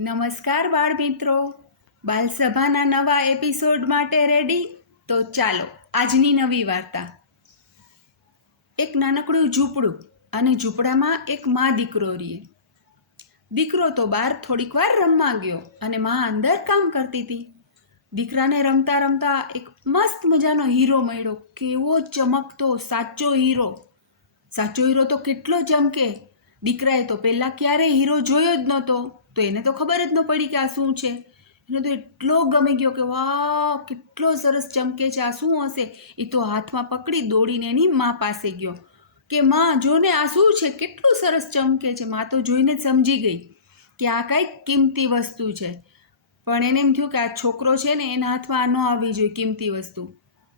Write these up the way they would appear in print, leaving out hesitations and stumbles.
નમસ્કાર બાળ મિત્રો, બાલસભાના નવા એપિસોડ માટે રેડી? તો ચાલો આજની નવી વાર્તા. એક નાનકડું ઝૂંપડું અને ઝૂંપડામાં એક મા દીકરો રહે. દીકરો તો બહાર થોડીક વાર રમવા ગયો અને મા અંદર કામ કરતી હતી. દીકરાને રમતા રમતા એક મસ્ત મજાનો હીરો મળ્યો. કેવો ચમકતો સાચો હીરો! સાચો હીરો તો કેટલો ચમકે! દીકરાએ તો પહેલાં ક્યારેય હીરો જોયો જ નહોતો, તો એને તો ખબર જ ન પડી કે આ શું છે. એને તો એટલો ગમી ગયો કે વાહ, કેટલો સરસ ચમકે છે, આ શું હશે? એ તો હાથમાં પકડી દોડીને એની મા પાસે ગયો કે માં જોને આ શું છે, કેટલું સરસ ચમકે છે. મા તો જોઈને જ સમજી ગઈ કે આ કાંઈક કિંમતી વસ્તુ છે. પણ એને એમ થયું કે આ છોકરો છે ને એના હાથમાં આ ન આવવી જોઈએ કિંમતી વસ્તુ,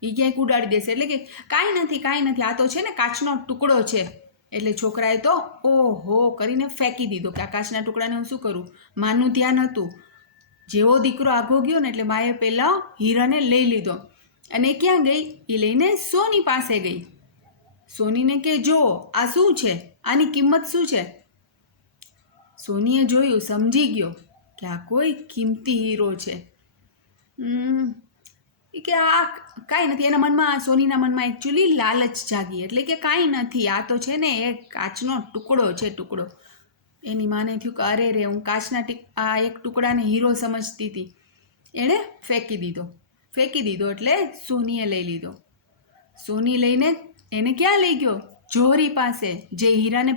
એ ક્યાંક ઉડાડી દેશે. એટલે કે કાંઈ નથી, આ તો છે ને કાચનો ટુકડો છે. એટલે છોકરાએ તો ઓહો કરીને ફેંકી દીધો કે આ કાચના ટુકડાને હું શું કરું. માનું ધ્યાન હતું. જેવો દીકરો આગો ગયો ને એટલે માએ પહેલાં હીરાને લઈ લીધો અને ક્યાં ગઈ? એ લઈને સોની પાસે ગઈ. સોનીને કે જો આ શું છે, આની કિંમત શું છે? સોનીએ જોયું, સમજી ગયો કે આ કોઈ કિંમતી હીરો છે. કે આ કાંઈ નથી. એના મનમાં, સોનીના મનમાં એકચ્યુઅલી લાલચ જાગી. એટલે કે કાંઈ નથી, આ તો છે ને એક કાચનો ટુકડો છે, ટુકડો. એની માને થયું કે અરે રે, હું કાચના આ એક ટુકડાને હીરો સમજતી હતી. એણે ફેંકી દીધો એટલે સોનીએ લઈ લીધો. સોની લઈને એને ક્યાં લઈ ગયો? જોહરી પાસે, જે હીરાને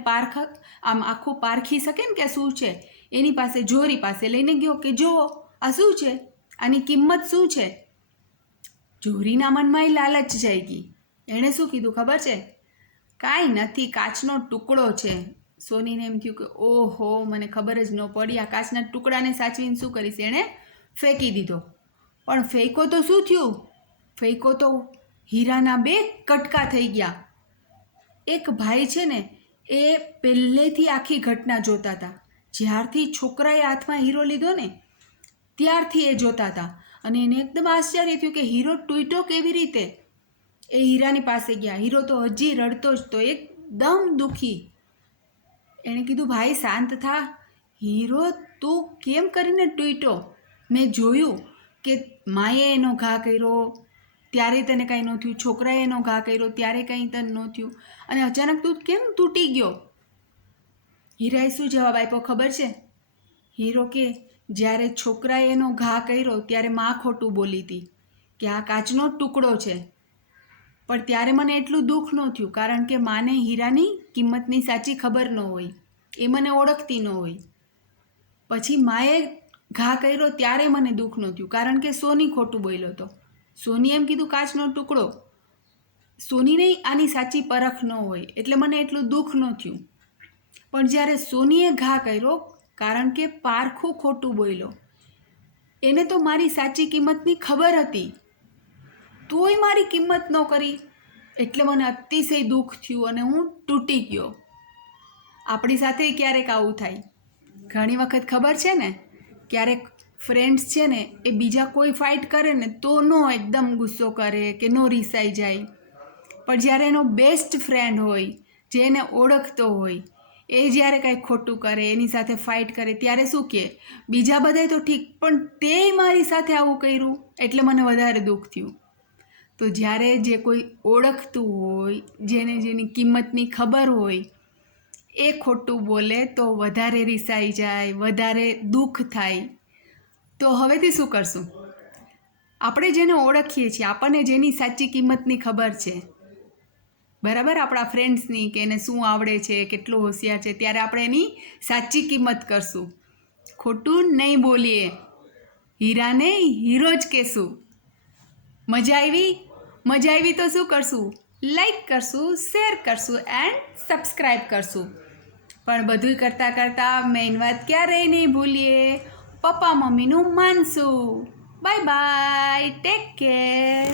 આમ આખું પારખી શકે ને કે શું છે, એની પાસે, જોહરી પાસે લઈને ગયો કે જો આ શું છે, આની કિંમત શું છે. જોહરીના મનમાં લાલચ જાગી. એણે શું કીધું ખબર છે? કાંઈ નથી, કાચનો ટુકડો છે. સોનીને એમ થયું કે ઓહો, મને ખબર જ ન પડી, આ કાચના ટુકડાને સાચવીને શું કરીશ. એણે ફેંકી દીધો. પણ ફેંકો તો શું થયું? ફેંકો તો હીરાના 2 કટકા થઈ ગયા. એક ભાઈ છે ને એ પહેલેથી આખી ઘટના જોતા હતા. જ્યારથી છોકરાએ હાથમાં હીરો લીધો ને ત્યારથી એ જોતા હતા. અને એને એકદમ આશ્ચર્ય થયું કે હીરો તૂટ્યો કેવી રીતે. એ હીરાની પાસે ગયા. હીરો તો હજી રડતો જ તો, એકદમ દુઃખી. એણે કીધું ભાઈ શાંત થા, હીરો તું કેમ કરીને તૂટ્યો? મેં જોયું કે માએ એનો ઘા કર્યો ત્યારે તને કાંઈ ન થયું, છોકરાએ એનો ઘા કર્યો ત્યારે કંઈ તને ન થયું, અને અચાનક તું કેમ તૂટી ગયો? હીરાએ શું જવાબ આપ્યો ખબર છે? હીરો કે જ્યારે છોકરાએ એનો ઘા કર્યો ત્યારે માં ખોટું બોલી હતી કે આ કાચનો ટુકડો છે. પણ ત્યારે મને એટલું દુઃખ ન થયું, કારણ કે માને હીરાની કિંમતની સાચી ખબર ન હોય, એ મને ઓળખતી ન હોય. પછી માએ ઘા કર્યો ત્યારે મને દુઃખ ન થયું, કારણ કે સોની ખોટું બોલ્યો હતો. સોની એમ કીધું કાચનો ટુકડો. સોનીને આની સાચી પરખ ન હોય એટલે મને એટલું દુઃખ ન થયું. પણ જ્યારે સોનીએ ઘા કર્યો, કારણ કે પારખું ખોટું બોલ્યો, એને તો મારી સાચી કિંમતની ખબર હતી, તોય મારી કિંમત ન કરી, એટલે મને અતિશય દુઃખ થયું અને હું તૂટી ગયો. આપણી સાથે ક્યારેક આવું થાય. ઘણી વખત ખબર છે ને, ક્યારેક ફ્રેન્ડ્સ છે ને એ બીજા કોઈ ફાઇટ કરે ને તો નો એકદમ ગુસ્સો કરે કે નો રિસાઈ જાય. પણ જ્યારે એનો બેસ્ટ ફ્રેન્ડ હોય, જે એને ઓળખતો હોય, એ જ્યારે કાંઈ ખોટું કરે, એની સાથે ફાઇટ કરે, ત્યારે શું કહે? બીજા બધાય તો ઠીક, પણ તે મારી સાથે આવું કર્યું એટલે મને વધારે દુઃખ થયું. તો જ્યારે જે કોઈ ઓળખતું હોય, જેની કિંમતની ખબર હોય, એ ખોટું બોલે તો વધારે રિસાઈ જાય, વધારે દુઃખ થાય. તો હવેથી શું કરશું? આપણે જેને ઓળખીએ છીએ, આપણને જેની સાચી કિંમતની ખબર છે, બરાબર, આપણા ફ્રેન્ડ્સની, કે એને શું આવડે છે, કેટલો હોશિયાર છે, ત્યારે આપણે એની સાચી કિંમત કરશું. ખોટું નહીં બોલીએ, હીરાને હીરો જ કહેશું. મજા આવી તો શું કરશું? લાઈક કરશું, શેર કરશું એન્ડ સબસ્ક્રાઈબ કરશું. પણ બધું કરતાં મેઇન વાત ક્યારેય નહીં ભૂલીએ, પપ્પા મમ્મીનું માનશું. Bye bye, take care.